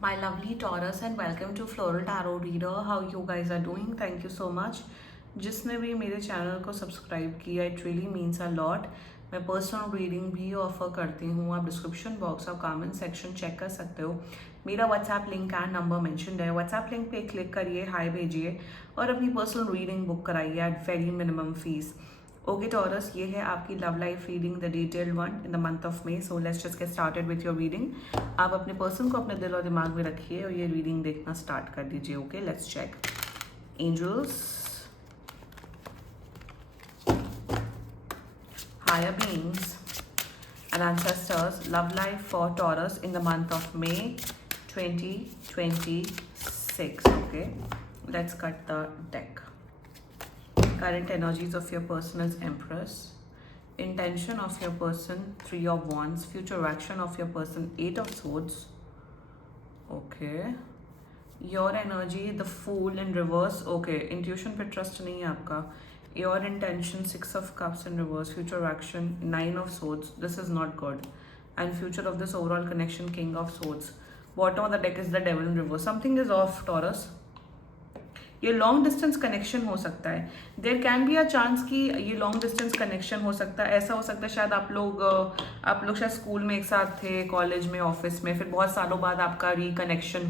My lovely Taurus and welcome to Floral Tarot Reader. How you guys are doing? Thank you so much. जिसने भी मेरे channel को subscribe किया it really means a lot. मैं personal reading भी offer करती हूँ. आप डिस्क्रिप्शन बॉक्स और कमेंट सेक्शन चेक कर सकते हो. मेरा WhatsApp link and number mentioned है. व्हाट्सएप लिंक पे क्लिक करिए, हाई भेजिए और अपनी पर्सनल रीडिंग बुक कराइए at very minimum fees. Okay Taurus, ये है आपकी love life reading, the detailed one in the month of May. So let's just get started with your reading. आप अपने पर्सन को अपने दिल और दिमाग में रखिए और ये रीडिंग देखना स्टार्ट कर दीजिए. Okay, let's check. Angels, higher beings and ancestors, love life for Taurus in the month of May 2026. Okay, let's cut the deck. Current energies of your person is Empress. Intention of your person, 3 of Wands. Future action of your person, 8 of Swords. Okay. Your energy, the Fool in reverse. Okay, intuition पे trust नहीं है आपका. Your intention, 6 of Cups in reverse. Future action, 9 of Swords. This is not good. And future of this overall connection, King of Swords. Bottom of the deck is the Devil in reverse. Something is off, Taurus. ये long distance connection हो सकता है. There can be a chance कि ये long distance connection हो सकता है. ऐसा हो सकता है शायद आप लोग शायद स्कूल में एक साथ थे, कॉलेज में, ऑफिस में, फिर बहुत सालों बाद आपका रिकनेक्शन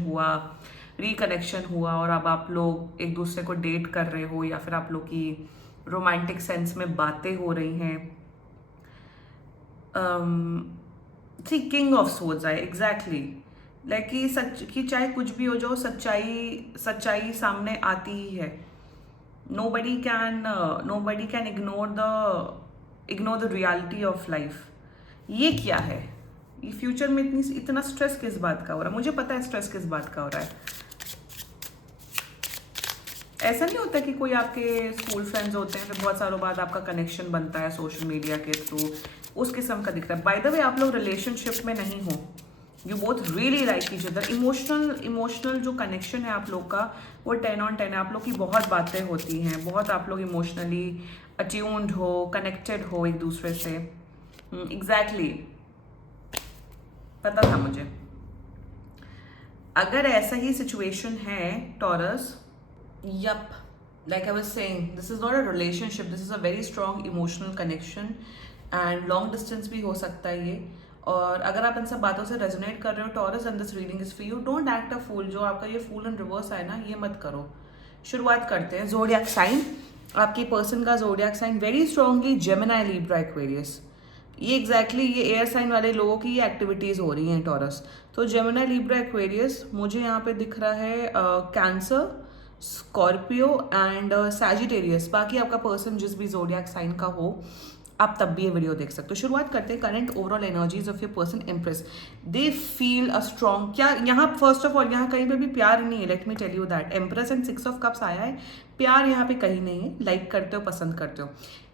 हुआ और अब आप लोग एक दूसरे को डेट कर रहे हो या फिर आप लोग की रोमांटिक सेंस में बातें हो रही हैं. किंग ऑफ सोर्ड्स आए एग्जैक्टली. लाइक कि सच कि चाहे कुछ भी हो जाओ, सच्चाई सामने आती ही है. Nobody can ignore the reality of life. ये क्या है? ये फ्यूचर में इतना स्ट्रेस किस बात का हो रहा है? मुझे पता है स्ट्रेस किस बात का हो रहा है. ऐसा नहीं होता कि कोई आपके स्कूल फ्रेंड्स होते हैं, फिर बहुत सालों बाद आपका कनेक्शन बनता है सोशल मीडिया के थ्रू, उस किस्म का दिखता है. बाय द वे, आप लोग रिलेशनशिप में नहीं हो. You both really like each other. Emotional जो कनेक्शन है आप लोग का वो 10 on 10 है. आप लोग की बहुत बातें होती हैं, बहुत आप लोग इमोशनली अट्यून्ड हो, कनेक्टेड हो एक दूसरे से. एग्जैक्टली पता था मुझे. अगर ऐसा ही सिचुएशन है taurus, Yup, like I was saying, this is not a relationship. This is a very strong emotional connection and long distance भी हो सकता है ये. और अगर आप इन सब बातों से रेजोनेट कर रहे हो Taurus and this reading is for you, don't act a fool. जो आपका ये फूल इन रिवर्स है ना, ये मत करो. शुरुआत करते हैं. जोडियक साइन, आपकी पर्सन का zodiac sign very strongly Gemini, Libra, Aquarius. ये एग्जैक्टली ये एयर साइन वाले लोगों की ये एक्टिविटीज़ हो रही हैं टॉरस. तो जेमिनी, लिब्रा, एक्वेरियस. मुझे यहाँ पे दिख रहा है कैंसर, स्कॉर्पियो एंड सैजिटेरियस. बाकी आपका पर्सन जिस भी जोडियक साइन का हो, आप तब भी ये वीडियो देख सकते हो. शुरुआत करते हैं current overall energies of your person. Impress, they feel a strong. क्या यहाँ फर्स्ट ऑफ ऑल यहाँ कहीं पे भी प्यार नहीं है. Let me tell you that. Empress and 6 of cups आया है. प्यार यहाँ पे कहीं नहीं है. लाइक करते हो, पसंद करते हो.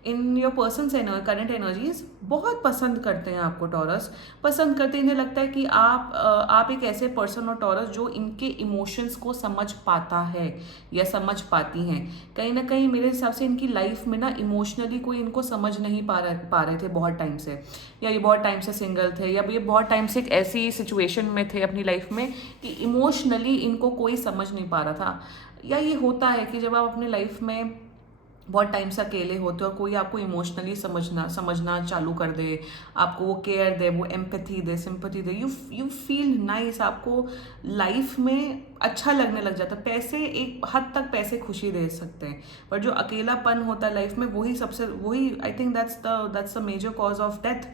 In your person current energies बहुत पसंद करते हैं आपको टॉरस. पसंद करते, इन्हें लगता है कि आप एक ऐसे पर्सन हो टॉरस जो इनके इमोशंस को समझ पाता है या समझ पाती हैं. कहीं ना कहीं मेरे हिसाब से इनकी लाइफ में ना इमोशनली कोई इनको समझ नहीं पा रहे थे बहुत टाइम से, या ये बहुत टाइम से सिंगल थे, या ये बहुत टाइम से एक ऐसी सिचुएशन में थे अपनी लाइफ में कि इमोशनली इनको कोई समझ नहीं पा रहा था. या ये होता है कि जब आप अपनी लाइफ में बहुत टाइम से अकेले होते हो और कोई आपको इमोशनली समझना चालू कर दे, आपको वो केयर दे, वो empathy they, sympathy they, you feel nice. आपको लाइफ में अच्छा लगने लग जाता है. पैसे एक हद तक पैसे खुशी दे सकते हैं, पर जो अकेलापन होता है लाइफ में वही I think that's the major cause of death.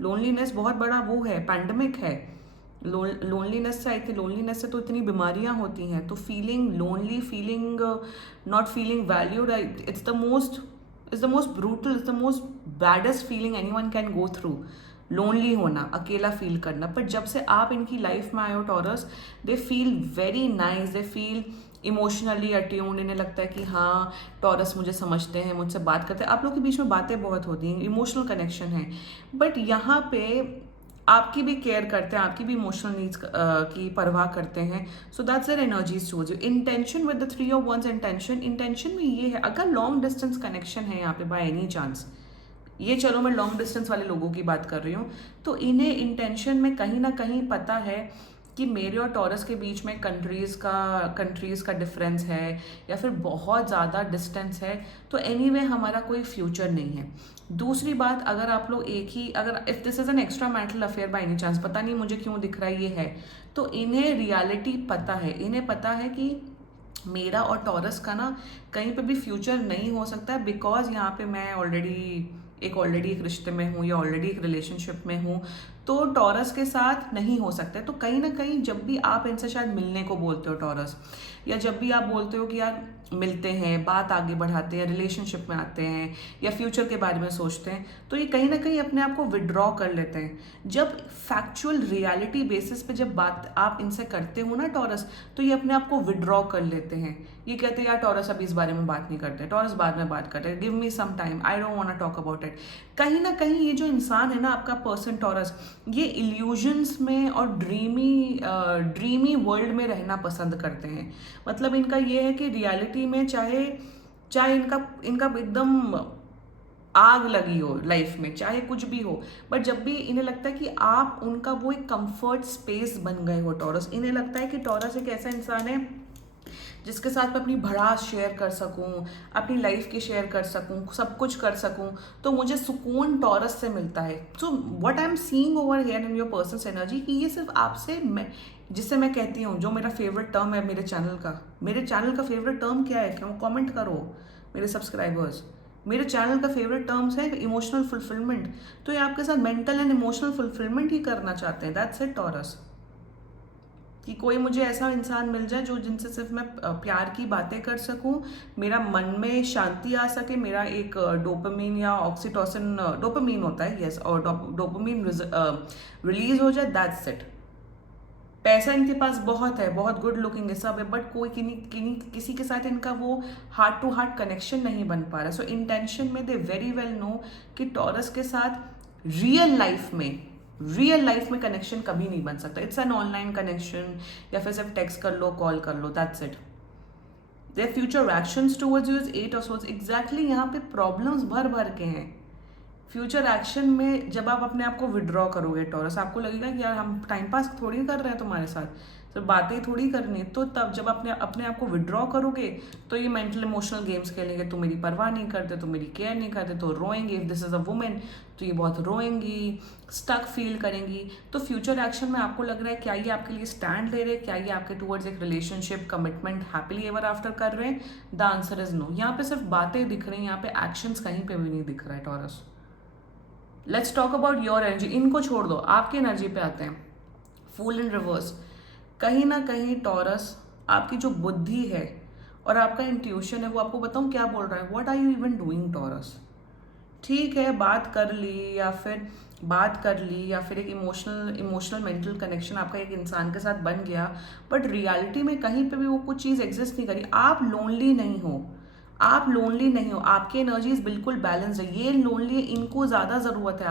Loneliness बहुत बड़ा वो है, पैंडमिक है. लोनलीनेस से तो इतनी बीमारियां होती हैं. तो feeling lonely, feeling not feeling valued, it's the most brutal, it's the most baddest feeling anyone can go through. Lonely होना, अकेला फील करना. पर जब से आप इनकी लाइफ में आए हो taurus, they feel very nice, they feel emotionally attuned. इन्हें लगता है कि हाँ टॉरस मुझे समझते हैं, मुझसे बात करते हैं. आप लोग के बीच में बातें बहुत होती हैं, इमोशनल कनेक्शन है. बट यहाँ पे आपकी भी केयर करते हैं, आपकी भी इमोशनल नीड्स की परवाह करते हैं. So that's their energies towards you. Intention with the 3 of wands. Intention में ये है, अगर लॉन्ग डिस्टेंस कनेक्शन है यहाँ पे बाय एनी चांस, ये चलो मैं लॉन्ग डिस्टेंस वाले लोगों की बात कर रही हूँ, तो इन्हें इंटेंशन में कहीं ना कहीं पता है कि मेरे और टॉरस के बीच में कंट्रीज़ का डिफरेंस है या फिर बहुत ज़्यादा डिस्टेंस है, तो एनीवे हमारा कोई फ्यूचर नहीं है। दूसरी बात, अगर आप लोग एक ही, अगर if this is an extra marital affair by any chance, पता नहीं मुझे क्यों दिख रहा है ये है, तो इन्हें रियलिटी पता है, इन्हें पता है कि मेरा और टॉरस का ना कहीं पे भी फ्यूचर नहीं हो सकता है, बिकॉज यहाँ पे मैं ऑलरेडी एक रिश्ते में हूँ या ऑलरेडी एक रिलेशनशिप में हूँ, तो टॉरस के साथ नहीं हो सकता है। तो कहीं ना कहीं जब भी आप इनसे शायद मिलने को बोलते हो टॉरस, या जब भी आप बोलते हो कि यार मिलते हैं, बात आगे बढ़ाते हैं, रिलेशनशिप में आते हैं या फ्यूचर के बारे में सोचते हैं, तो ये कहीं ना कहीं अपने आप को विड्रॉ कर लेते हैं। जब फैक्चुअल रियलिटी बेसिस पे जब बात आप इनसे करते हो ना टॉरस, तो ये अपने आप को विड्रॉ कर लेते हैं। ये कहते हैं यार टॉरस अभी इस बारे में बात नहीं करते, टॉरस बाद में बात करते हैं, give me some time, I don't want to talk about it. कहीं ना कहीं ये जो इंसान है ना, आपका पर्सन टॉरस, ये इल्यूजन्स में और ड्रीमी वर्ल्ड में रहना पसंद करते हैं। मतलब इनका ये है कि रियलिटी में चाहे चाहे इनका इनका एकदम आग लगी हो लाइफ में, चाहे कुछ भी हो, बट जब भी इन्हें लगता है कि आप उनका वो एक कंफर्ट स्पेस बन गए हो टॉरस, इन्हें लगता है कि टॉरस एक ऐसा इंसान है जिसके साथ मैं अपनी भड़ास शेयर कर सकूं, अपनी लाइफ की शेयर कर सकूं, सब कुछ कर सकूं, तो मुझे सुकून टॉरस से मिलता है। So what I am seeing over here in your persons energy, कि ये सिर्फ आपसे मैं, जिससे मैं कहती हूँ, जो मेरा फेवरेट टर्म है मेरे चैनल का फेवरेट टर्म क्या है, क्या कमेंट करो मेरे सब्सक्राइबर्स। मेरे चैनल का फेवरेट टर्म्स है इमोशनल फुलफिलमेंट, तो ये आपके साथ मेंटल एंड इमोशनल फुलफिलमेंट ही करना चाहते हैं। दैट्स इट टॉरस, कि कोई मुझे ऐसा इंसान मिल जाए जो जिनसे सिर्फ मैं प्यार की बातें कर सकूं, मेरा मन में शांति आ सके, मेरा एक डोपामीन या ऑक्सीटोसिन, डोपामीन होता है यस, और डोपामीन रिलीज हो जाए, दैट्स इट। पैसा इनके पास बहुत है, बहुत गुड लुकिंग है, सब है, बट कोई किसी के साथ इनका वो हार्ट टू हार्ट कनेक्शन नहीं बन पा रहा। सो इंटेंशन में दे वेरी वेल नो कि टॉरस के साथ रियल लाइफ में कनेक्शन कभी नहीं बन सकता। इट्स एन ऑनलाइन कनेक्शन, या फिर सिर्फ टेक्स्ट कर लो, कॉल कर लो, that's it. Their future actions towards you is 8 of swords. Exactly यहाँ पे प्रॉब्लम्स भर भर के हैं। फ्यूचर एक्शन में जब आप अपने आप को विड्रॉ करोगे टॉरस, आपको लगेगा कि यार हम टाइम पास थोड़ी कर रहे हैं तुम्हारे साथ, सिर्फ बातें थोड़ी करनी है, तो तब जब अपने आप को विड्रॉ करोगे, तो ये मेंटल इमोशनल गेम्स खेलेंगे, तो मेरी परवाह नहीं करते, तो मेरी केयर नहीं करते, तो रोएंगे। If this is a women, तो ये बहुत रोएंगी, स्टक फील करेंगी। तो फ्यूचर एक्शन में आपको लग रहा है क्या ये आपके लिए स्टैंड ले रहे हैं, क्या ये आपके टुवर्ड्स एक relationship, commitment, happily ever after कर रहे हैं? The answer is no. यहाँ पे सिर्फ बातें दिख रही हैं, यहाँ पे एक्शंस कहीं पे भी नहीं दिख रहा है taurus. Let's talk about your energy. इनको छोड़ दो, आपकी एनर्जी पे आते हैं। फूल इन रिवर्स। कहीं ना कहीं टॉरस, आपकी जो बुद्धि है और आपका इंट्यूशन है, वो आपको बताऊं क्या बोल रहा है, what are you even doing Taurus. ठीक है, बात कर ली या फिर एक इमोशनल मेंटल कनेक्शन आपका एक इंसान के साथ बन गया, बट रियलिटी में कहीं पे भी वो कुछ चीज़ एग्जिस्ट नहीं करी। आप लोनली नहीं हो, आपकी एनर्जीज बिल्कुल बैलेंस है। ये लोनली है, इनको ज़्यादा ज़रूरत है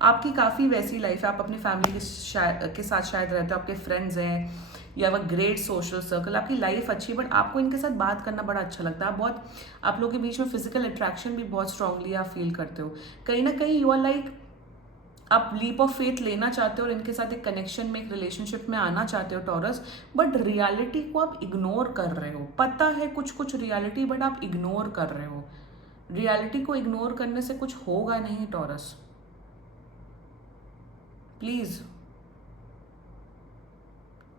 आपकी काफ़ी वैसी लाइफ है, आप अपनी फैमिली के साथ शायद रहते हो, आपके फ्रेंड्स हैं, या वह ग्रेट सोशल सर्कल, आपकी लाइफ अच्छी, बट आपको इनके साथ बात करना बड़ा अच्छा लगता है। आप लोगों के बीच में फिजिकल अट्रैक्शन भी बहुत स्ट्रांगली आप फील करते हो। कहीं ना कहीं यू आर लाइक, आप लीप ऑफ फेथ लेना चाहते हो और इनके साथ एक कनेक्शन में, एक रिलेशनशिप में आना चाहते हो टॉरस, बट रियलिटी को आप इग्नोर कर रहे हो। पता है कुछ रियलिटी, बट आप इग्नोर कर रहे हो। रियलिटी को इग्नोर करने से कुछ होगा नहीं taurus. Please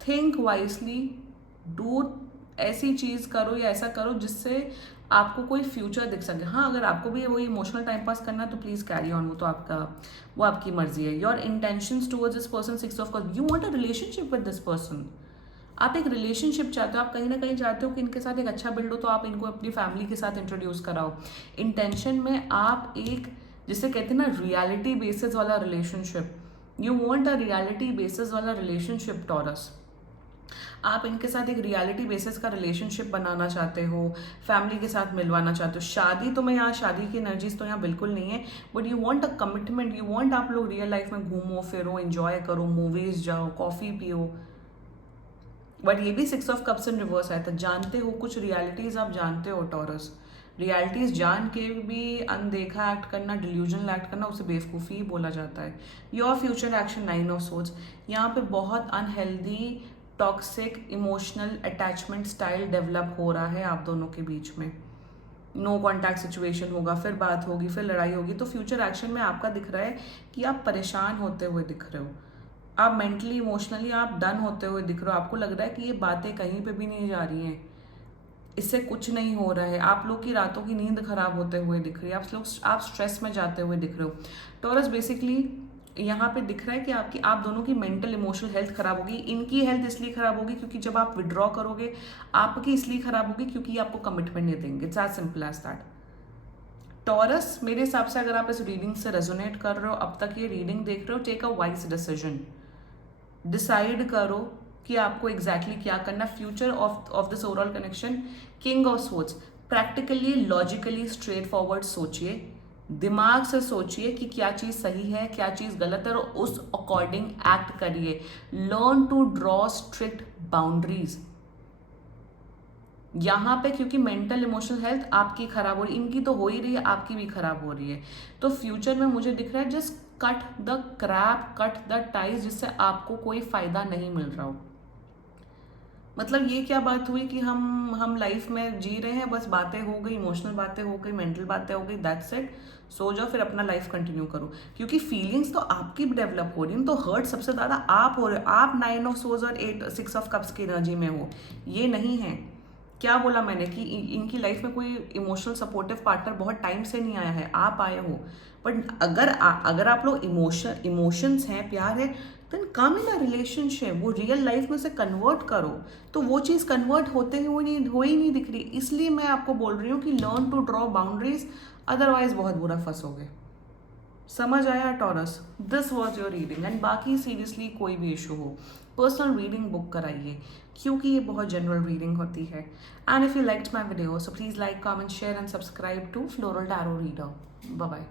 think wisely, do ऐसी चीज करो या ऐसा करो जिससे आपको कोई फ्यूचर दिख सके। हाँ, अगर आपको भी वही इमोशनल टाइम पास करना है तो प्लीज कैरी ऑन, वो आपकी मर्जी है। Your intentions towards this person, 6 of cups, you want a relationship with this person. आप एक रिलेशनशिप चाहते हो, आप कहीं ना कहीं चाहते हो कि इनके साथ एक अच्छा बिल्ड हो, तो आप इनको अपनी फैमिली के साथ इंट्रोड्यूस कराओ। इंटेंशन में आप एक, जिसे कहते हैं ना रियलिटी बेसिस वाला relationship, you want a reality basis वाला रिलेशनशिप टॉरस। आप इनके साथ एक रियलिटी बेसिस का रिलेशनशिप बनाना चाहते हो, फैमिली के साथ मिलवाना चाहते हो। शादी तो मैं यहाँ, शादी की एनर्जीज तो यहाँ बिल्कुल नहीं है, but you want a commitment, you want आप लोग रियल लाइफ में घूमो फिरो, एंजॉय करो, मूवीज जाओ, कॉफी पियो। बट ये भी 6 ऑफ कप्स इन रिवर्स आया था। जानते हो कुछ रियलिटीज, आप जानते हो टॉरस, रियलिटीज जान के भी अनदेखा एक्ट करना, डिल्यूजनल एक्ट करना, उसे बेवकूफ़ी ही बोला जाता है। Your future action 9 of swords, यहाँ पे बहुत unhealthy toxic emotional attachment style develop हो रहा है आप दोनों के बीच में। नो कॉन्टैक्ट सिचुएशन होगा, फिर बात होगी, फिर लड़ाई होगी। तो फ्यूचर एक्शन में आपका दिख रहा है कि आप परेशान होते हुए दिख रहे हो, आप मेंटली इमोशनली आप डन होते हुए दिख रहे हो। आपको लग रहा है कि ये बातें कहीं पे भी नहीं जा रही हैं, इससे कुछ नहीं हो रहा है। आप लोग की रातों की नींद खराब होते हुए दिख रही है, आप स्ट्रेस में जाते हुए दिख रहे हो। टॉरस बेसिकली यहाँ पे दिख रहा है कि आप दोनों की मेंटल इमोशनल हेल्थ खराब होगी। इनकी हेल्थ इसलिए खराब होगी क्योंकि जब आप विड्रॉ करोगे, आपकी इसलिए खराब होगी क्योंकि आपको कमिटमेंट नहीं देंगे। It's as simple as that. Taurus, मेरे हिसाब से अगर आप इस रीडिंग से रेजोनेट कर रहे हो, अब तक ये रीडिंग देख रहे हो, take a wise decision. Decide करो कि आपको एग्जैक्टली क्या करना। Future of this overall connection, king of swords, practically logically straightforward सोचिए, दिमाग से सोचिए कि क्या चीज़ सही है, क्या चीज़ गलत है, और उस अकॉर्डिंग एक्ट करिए। Learn to draw strict boundaries यहाँ पे, क्योंकि मेंटल इमोशनल हेल्थ आपकी खराब हो रही, इनकी तो हो ही रही है, आपकी भी खराब हो रही है। तो फ्यूचर में मुझे दिख रहा है just cut the crap, cut the ties, जिससे आपको कोई फायदा नहीं मिल रहा हो। मतलब ये क्या बात हुई कि हम लाइफ में जी रहे हैं, बस बातें हो गई, इमोशनल बातें हो गई, मेंटल बातें हो गई, दैट्स इट। सो जाओ, फिर अपना लाइफ कंटिन्यू करो, क्योंकि फीलिंग्स तो आपकी डेवलप हो रही हैं। तो हर्ट सबसे ज़्यादा आप हो रहे हो। आप 9 ऑफ सोर्ड्स और 6 ऑफ कप्स की एनर्जी में हो, ये नहीं है। क्या बोला मैंने कि इनकी लाइफ में कोई इमोशनल सपोर्टिव पार्टनर बहुत टाइम से नहीं आया है, आप आए हो। बट अगर आप लोग इमोशंस हैं, प्यार है, then come in a relationship, वो रियल लाइफ में से कन्वर्ट करो। तो वो चीज़ कन्वर्ट होते हुए हो ही नहीं दिख रही। इसलिए मैं आपको बोल रही हूँ कि learn to draw boundaries, otherwise बहुत बुरा फंसोगे। समझ आया Taurus? This was your reading. And बाकी सीरियसली कोई भी इशू हो, पर्सनल रीडिंग बुक कराइए, क्योंकि ये बहुत जनरल रीडिंग होती है। And if you liked my video, so please like, comment, share and subscribe to Floral Tarot Reader. Bye bye.